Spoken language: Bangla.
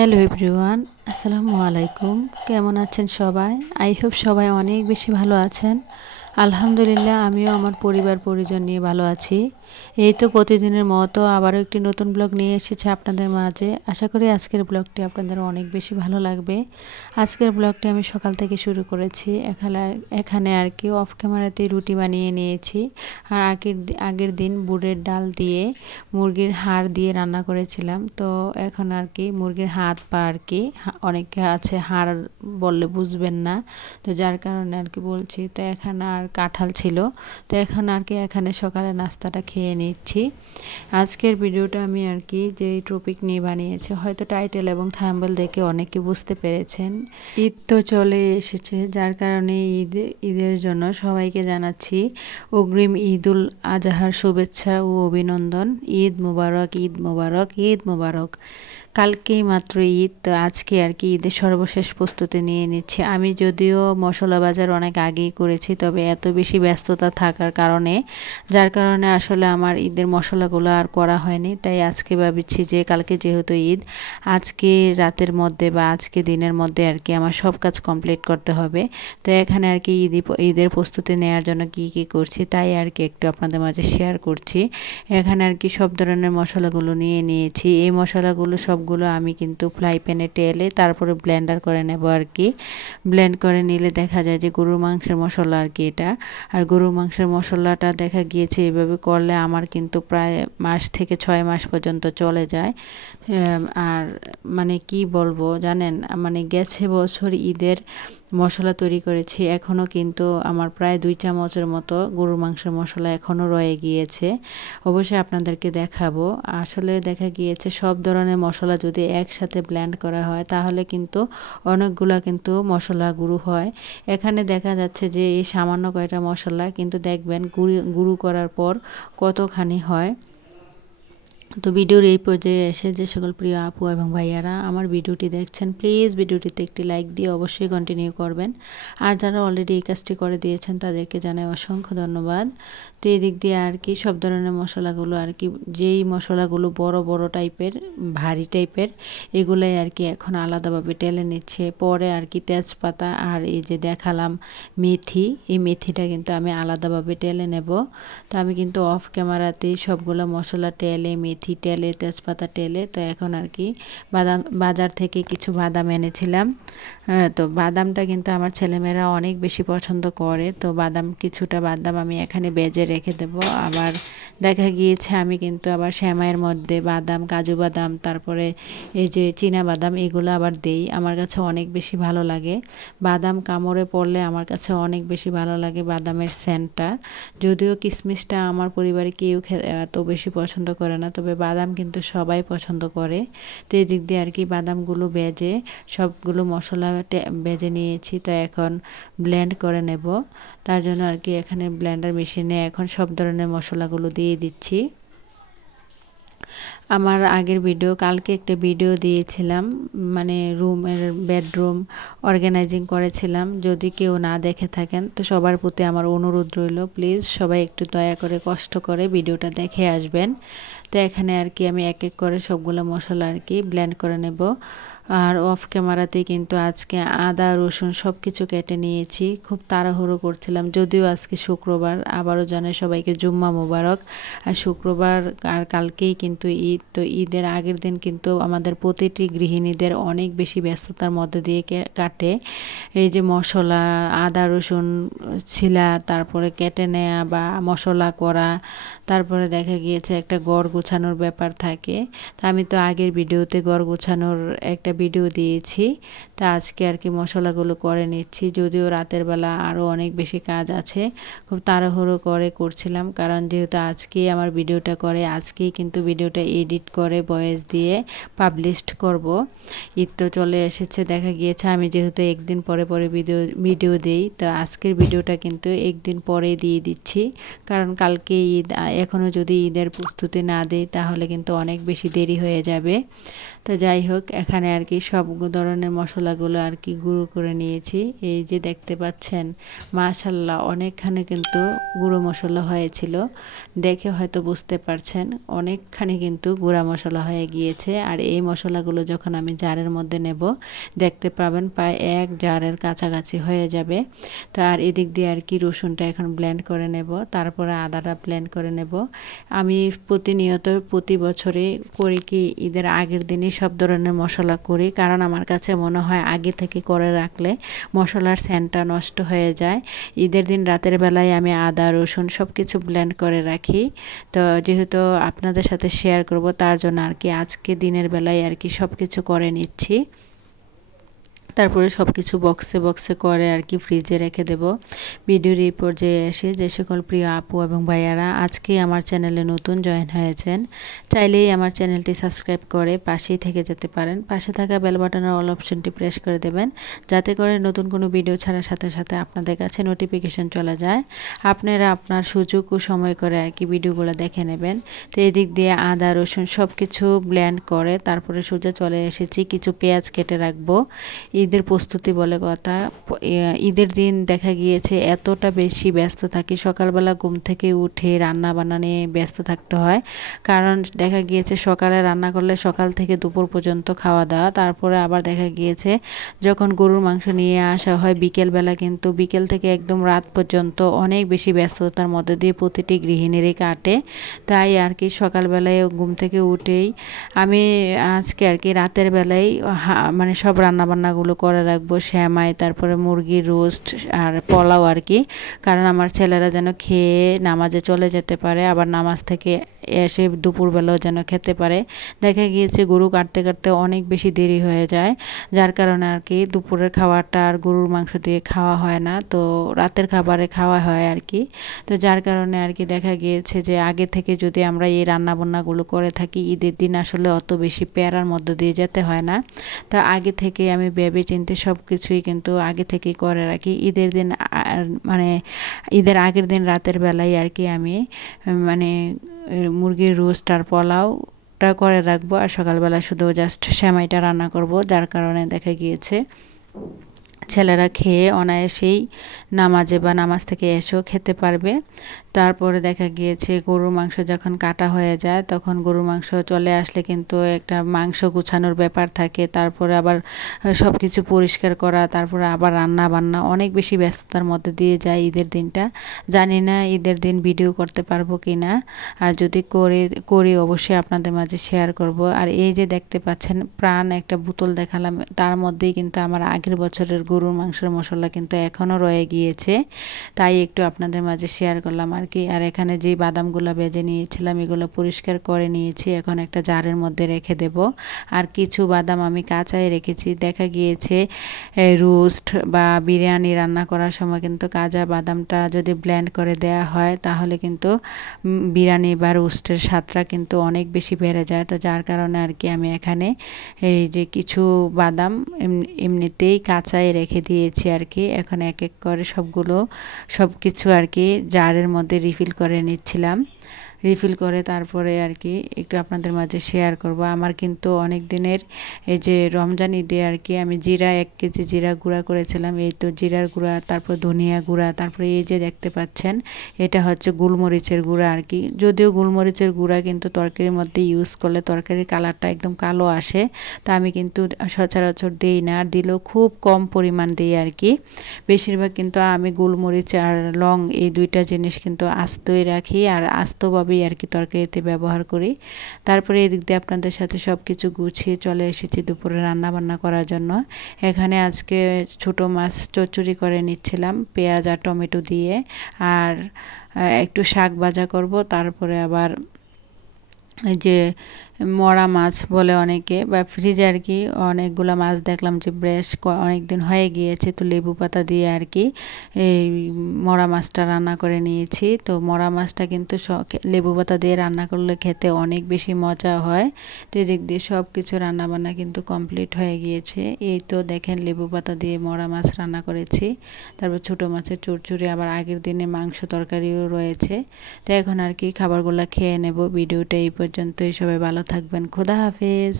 এভরিওয়ান, আসসালামু আলাইকুম। কেমন আছেন সবাই? আই হোপ সবাই অনেক বেশি ভালো আছেন। আলহামদুলিল্লাহ, আমিও আমার পরিবার পরিজন নিয়ে ভালো আছি। এই তো প্রতিদিনের মতো আবারও একটি নতুন ব্লগ নিয়ে এসেছে আপনাদের মাঝে। আশা করি আজকের ব্লগটি আপনাদের অনেক বেশি ভালো লাগবে। আজকের ব্লগটি আমি সকাল থেকে শুরু করেছি। এখানে এখানে আর কি অফ ক্যামেরাতে রুটি বানিয়ে নিয়েছি। আর আগের আগের দিন বুড়ের ডাল দিয়ে মুরগির হাড় দিয়ে রান্না করেছিলাম। তো এখন আর কি মুরগির হাত পা আর কি অনেকে আছে হাড় বললে বুঝবেন না। তো যার কারণে আর কি বলছি, তো এখানে আর কাঁঠাল ছিল। তো এখন আর কি এখানে সকালে নাস্তাটা খেয়ে নিচ্ছি। আজকের ভিডিওটা আমি আর কি যে টপিক নিয়ে বানিয়েছি, হয়তো টাইটেল এবং থাম্বেল দেখে অনেকে বুঝতে পেরেছেন। ঈদ তো চলে এসেছে, যার কারণে ঈদ, ঈদের জন্য সবাইকে জানাচ্ছি অগ্রিম ঈদুল আজহার শুভেচ্ছা ও অভিনন্দন। ঈদ মুবারক ঈদ মুবারক ঈদ মুবারক। কালকেই মাত্র ঈদ, তো আজকে আর কি ঈদের সর্বশেষ প্রস্তুতি নিয়ে নিচ্ছে। আমি যদিও মশলা বাজার অনেক আগেই করেছি, তবে এত বেশি ব্যস্ততা থাকার কারণে, যার কারণে আসলে আমার ঈদের মশলাগুলো আর করা হয়নি। তাই আজকে ভাবছি যে কালকে যেহেতু ঈদ, আজকে রাতের মধ্যে বা আজকে দিনের মধ্যে আর কি আমার সব কাজ কমপ্লিট করতে হবে। তো এখানে আর কি ঈদ ঈদের প্রস্তুতি নেওয়ার জন্য কি কি করছি, তাই আর কি একটু আপনাদের মাঝে শেয়ার করছি। এখানে আর কি সব ধরনের মশলাগুলো নিয়ে নিয়েছি। এই মশলাগুলো সবগুলো আমি কিন্তু ফ্লাই প্যানে টেলে তারপরে ব্লেন্ডার করে নেব আর কি। ব্লেন্ড করে নিলে দেখা যায় যে গরুর মাংসের মশলা আর কি এটা। আর গরুর মাংসের মশলাটা দেখা গিয়েছে এভাবে করলে আমার কিন্তু প্রায় মাস থেকে ছয় মাস পর্যন্ত চলে যায়। আর মানে কি বলব জানেন? মানে গেছে বছর ঈদের মশলা তৈরি করেছি। এখনও কিন্তু আমার প্রায় দুই চামচের মতো গরুর মাংসের মশলা এখনও রয়ে গিয়েছে। অবশ্যই আপনাদেরকে দেখাবো। আসলে দেখা গিয়েছে সব ধরনের মশলা যদি একসাথে ব্ল্যান্ড করা হয়, তাহলে কিন্তু অনেকগুলা কিন্তু মশলা গুঁড়ো হয়। এখানে দেখা যাচ্ছে যে এই সামান্য কয়টা মশলা কিন্তু দেখবেন গুঁড়ি, গুঁড়ো করার পর কতখানি হয়। তো ভিডিওর এই পর্যায়ে এসে যে সকল প্রিয় আপু এবং ভাইয়ারা আমার ভিডিওটি দেখছেন প্লিজ ভিডিওটিতে একটি লাইক দিয়ে অবশ্যই কন্টিনিউ করবেন। আর যারা অলরেডি এই কাজটি করে দিয়েছেন, তাদেরকে জানাই অসংখ্য ধন্যবাদ। তো এদিক দিয়ে আর কি সব ধরনের মশলাগুলো আর কি, যেই মশলাগুলো বড় বড় টাইপের ভারী টাইপের এগুলাই আর কি এখন আলাদাভাবে টেলে নিচ্ছে। পরে আর কি তেজপাতা আর এই যে দেখালাম মেথি, এই মেথিটা কিন্তু আমি আলাদাভাবে টেলে নেব। তো আমি কিন্তু অফ ক্যামেরাতেই সবগুলো মশলা টেলে মেথি মেথি টেলে তেজপাতা টেলে তো এখন আর কি বাদাম, বাজার থেকে কিছু বাদাম এনেছিলাম। তো বাদামটা কিন্তু আমার ছেলেমেয়েরা অনেক বেশি পছন্দ করে। তো বাদাম, কিছুটা বাদাম আমি এখানে বেজে রেখে দেব। আবার দেখা গিয়েছে আমি কিন্তু আবার শ্যামাইয়ের মধ্যে বাদাম, কাজু বাদাম, তারপরে এই যে চীনা বাদাম, এগুলো আবার দেই। আমার কাছে অনেক বেশি ভালো লাগে। বাদাম কামড়ে পড়লে আমার কাছে অনেক বেশি ভালো লাগে বাদামের সেন্টটা যদিও কিশমিশটা আমার পরিবারে কেউ এত বেশি পছন্দ করে না, তবে তবে বাদাম কিন্তু সবাই পছন্দ করে। তো এই দিক দিয়ে আর কি বাদামগুলো বেজে সবগুলো মশলা বেজে নিয়েছি। তো এখন ব্লেন্ড করে নেব। তার জন্য আর কি এখানে ব্লেন্ডার মেশিনে এখন সব ধরনের মশলাগুলো দিয়ে দিচ্ছি। আমার আগের ভিডিও কালকে একটা ভিডিও দিয়েছিলাম। মানে রুমের বেডরুম অর্গানাইজিং করেছিলাম। যদি কেউ না দেখে থাকেন, তো সবার প্রতি আমার অনুরোধ রইল প্লিজ সবাই একটু দয়া করে কষ্ট করে ভিডিওটা দেখে আসবেন। তো এখানে আর কি আমি এক এক করে সবগুলো মশলা আর কি ব্লেন্ড করে নেব। আর অফ ক্যামেরাতে কিন্তু আজকে আদা, রসুন সব কিছু কেটে নিয়েছি। খুব তাড়াহুড়ো করছিলাম, যদিও আজকে শুক্রবার, আবারও জানাই সবাইকে জুম্মা মুবারক। আর শুক্রবার আর কালকেই কিন্তু ঈদ, তো ঈদের আগের দিন কিন্তু আমাদের প্রতিটি গৃহিণীদের অনেক বেশি ব্যস্ততার মধ্যে দিয়ে কাটে। এই যে মশলা, আদা, রসুন ছিলা, তারপরে কেটে নেওয়া বা মশলা করা, তারপরে দেখা গিয়েছে একটা গড় গোছানোর ব্যাপার থাকে। তা আমি তো আগের ভিডিওতে গড় গোছানোর একটা ভিডিও দিয়েছি। তা আজকে আর কি মশলাগুলো করে নিচ্ছি। যদিও রাতের বেলা আরও অনেক বেশি কাজ আছে, খুব তাড়াহুড়ো করে করছিলাম। কারণ যেহেতু আজকেই আমার ভিডিওটা করে, আজকেই কিন্তু ভিডিওটা এডিট করে ভয়েস দিয়ে পাবলিশড করব। ঈদ তো চলে এসেছে, দেখা গিয়েছে। আমি যেহেতু একদিন পরে পরে ভিডিও ভিডিও দিই, তো আজকের ভিডিওটা কিন্তু একদিন পরে দিয়ে দিচ্ছি। কারণ কালকে ঈদ এখনও যদি ঈদের প্রস্তুতি না দিই তাহলে কিন্তু অনেক বেশি দেরি হয়ে যাবে। তো যাই হোক, এখানে আর কি সব ধরনের মশলাগুলো আর কি গুঁড়ো করে নিয়েছি। এই যে দেখতে পাচ্ছেন, মাশাল্লাহ, অনেকখানি কিন্তু গুঁড়ো মশলা হয়েছিল। দেখে হয়তো বুঝতে পারছেন, অনেকখানি কিন্তু গুঁড়া মশলা হয়ে গিয়েছে। আর এই মশলাগুলো যখন আমি জারের মধ্যে নেব, দেখতে পাবেন প্রায় এক জারের কাছাকাছি হয়ে যাবে। তো আর এদিক দিয়ে আর কি রসুনটা এখন ব্লেন্ড করে নেব, তারপরে আদাটা ব্লেন্ড করে নেব। আমি প্রতিনিয়ত প্রতি বছরে করি কি ঈদের আগের দিনই সব ধরনের মশলা করি। কারণ আমার কাছে মনে হয় আগে থেকে করে রাখলে মশলার স্যানটা নষ্ট হয়ে যায়। ঈদের দিন রাতের বেলায় আমি আদা, রসুন সব কিছু ব্ল্যান্ড করে রাখি। তো যেহেতু আপনাদের সাথে শেয়ার করব, তার জন্য আর কি আজকে দিনের বেলায় আর কি সব কিছু করে নিচ্ছি। তারপরে সব কিছু বক্সে বক্সে করে আর কি ফ্রিজে রেখে দেব। ভিডিওর এই পর্যায়ে এসে যে সকল প্রিয় আপু এবং ভাইয়ারা, আজকে আমার চ্যানেলে নতুন জয়েন হয়েছেন, চাইলেই আমার চ্যানেলটি সাবস্ক্রাইব করে পাশেই থেকে যেতে পারেন। পাশে থাকা বেল বাটনের অল অপশনটি প্রেস করে দেবেন, যাতে করে নতুন কোনো ভিডিও ছাড়ার সাথে সাথে আপনাদের কাছে নোটিফিকেশন চলে যায়। আপনারা আপনার সুযোগ ও সময় করে আর কি ভিডিওগুলো দেখে নেবেন। তো এদিক দিয়ে আদা, রসুন সব কিছু ব্ল্যান্ড করে তারপরে সোজা চলে এসেছি, কিছু পেঁয়াজ কেটে রাখব। ঈদের প্রস্তুতি বলে কথা। ঈদের দিন দেখা গিয়েছে এতটা বেশি ব্যস্ত থাকি। সকালবেলা ঘুম থেকে উঠে রান্না বান্না নিয়ে ব্যস্ত থাকতে হয়। কারণ দেখা গিয়েছে সকালে রান্না করলে সকাল থেকে দুপুর পর্যন্ত খাওয়া দাওয়া। তারপরে আবার দেখা গিয়েছে যখন গরুর মাংস নিয়ে আসা হয় বিকেলবেলা কিন্তু বিকেল থেকে একদম রাত পর্যন্ত অনেক বেশি ব্যস্ততার মধ্যে দিয়ে প্রতিটি গৃহিণীরই কাটে। তাই আর কি সকালবেলায় ঘুম থেকে উঠেই আমি আজকে আর কি রাতের বেলায় মানে সব রান্নাবান্নাগুলো করে রাখব, শ্যামাই, তারপরে মুরগির রোস্ট আর পোলাও আর কি। কারণ আমার ছেলেরা যেন খেয়ে নামাজে চলে যেতে পারে, আবার নামাজ থেকে এসে দুপুরবেলাও যেন খেতে পারে। দেখা গিয়েছে গরু কাটতে কাটতে অনেক বেশি দেরি হয়ে যায়, যার কারণে আর কি দুপুরের খাবারটা আর গরুর মাংস দিয়ে খাওয়া হয় না, তো রাতের খাবারে খাওয়া হয় আর কি। তো যার কারণে আর কি দেখা গিয়েছে যে আগে থেকে যদি আমরা এই রান্নাবান্নাগুলো করে থাকি, ঈদের দিন আসলে অত বেশি প্যারার মধ্য দিয়ে যেতে হয় না। তো আগে থেকে আমি ভেবে চিনতে সব কিছুই কিন্তু আগে থেকেই করে রাখি। ঈদের দিন মানে ঈদের আগের দিন রাতের বেলায় আর কি আমি মানে মুরগির রোস্ট আর পোলাওটা করে রাখব আর সকালবেলা শুধু জাস্ট সেমাইটা রান্না করব, যার কারণে দেখা গিয়েছে ছেলেরা খেয়ে অনায়াসেই নামাজে বা নামাজ থেকে এসেও খেতে পারবে। তারপরে দেখা গিয়েছে গরুর মাংস যখন কাটা হয়ে যায়, তখন গরুর মাংস চলে আসলে কিন্তু একটা মাংস গুছানোর ব্যাপার থাকে। তারপরে আবার সব কিছু পরিষ্কার করা, তারপরে আবার রান্না বান্না অনেক বেশি ব্যস্ততার মধ্যে দিয়ে যায় ঈদের দিনটা। জানি না ঈদের দিন ভিডিও করতে পারব কি না আর যদি করে, করি অবশ্যই আপনাদের মাঝে শেয়ার করব। আর এই যে দেখতে পাচ্ছেন, প্রাণ একটা বোতল দেখালাম, তার মধ্যেই কিন্তু আমার আগের বছরের গরুর মাংসের মশলা কিন্তু এখনও রয়ে গিয়েছে। তাই একটু আপনাদের মাঝে শেয়ার করলাম। আর কি। আর এখানে যে বাদামগুলো বেজে নিয়েছিলাম, এগুলো পরিষ্কার করে নিয়েছি। এখন একটা জারের মধ্যে রেখে দেব। আর কিছু বাদাম আমি কাঁচাই রেখেছি। দেখা গিয়েছে রোস্ট বা বিরিয়ানি রান্না করার সময় কিন্তু কাঁচা বাদামটা যদি ব্লেন্ড করে দেয়া হয়, তাহলে কিন্তু বিরিয়ানি বা রোস্টের স্বাদটা কিন্তু অনেক বেশি বেড়ে যায়। তো যার কারণে আর কি আমি এখানে এই যে কিছু বাদাম এমনিতেই কাঁচাই রেখে দিয়েছি আর কি। এখন এক এক করে সবগুলো সব কিছু আর কি জারের মধ্যে রিফিল করে নিচ্ছিলাম। রিফিল করে তারপরে আর কি একটু আপনাদের মাঝে শেয়ার করব। আমার কিন্তু অনেক দিনের এই যে রমজান ঈদে আর কি আমি জিরা এক কেজি জিরা গুঁড়া করেছিলাম। এই তো জিরার গুঁড়া, তারপর ধনিয়া গুঁড়া, তারপরে এই যে দেখতে পাচ্ছেন, এটা হচ্ছে গোলমরিচের গুঁড়া আর কি যদিও গোলমরিচের গুঁড়া কিন্তু তরকারির মধ্যে ইউজ করলে তরকারির কালারটা একদম কালো আসে, তা আমি কিন্তু সচরাচর দিই না। আর দিলেও খুব কম পরিমাণ দিই আর কি বেশিরভাগ কিন্তু আমি গোলমরিচ আর লং এই দুইটা জিনিস কিন্তু আস্তই রাখি। আর আস্তভাবে এভাবেই আর কি তরকারিতে ব্যবহার করি। তারপরে এদিক দিয়ে আপনাদের সাথে সব কিছু গুছিয়ে চলে এসেছি দুপুরে রান্না বান্না করার জন্য। এখানে আজকে ছোট মাছ চচ্চড়ি করে নিচ্ছিলাম, পেঁয়াজ আর টমেটো দিয়ে। আর একটু শাক ভাজা করব, তারপরে আবার যে মরা মাছ বলে অনেকে বা ফ্রিজে আর কি অনেকগুলো মাছ দেখলাম যে বেশ অনেক দিন হয়ে গিয়েছে, তো লেবু পাতা দিয়ে আর কি এই মরা মাছটা রান্না করে নিয়েছি। তো মরা মাছটা কিন্তু লেবু পাতা দিয়ে রান্না করলে খেতে অনেক বেশি মজা হয়। তো এদিক দিয়ে সব কিছু রান্নাবান্না কিন্তু কমপ্লিট হয়ে গিয়েছে। এই তো দেখেন লেবু পাতা দিয়ে মরা মাছ রান্না করেছি। তারপর ছোটো মাছের চুরচুরি, আবার আগের দিনে মাংস তরকারিও রয়েছে। তো এখন আর কি খাবারগুলো খেয়ে নেব। ভিডিওটা এই পর্যন্তই। সবাই ভালো থাকবেন। খোদা হাফেজ।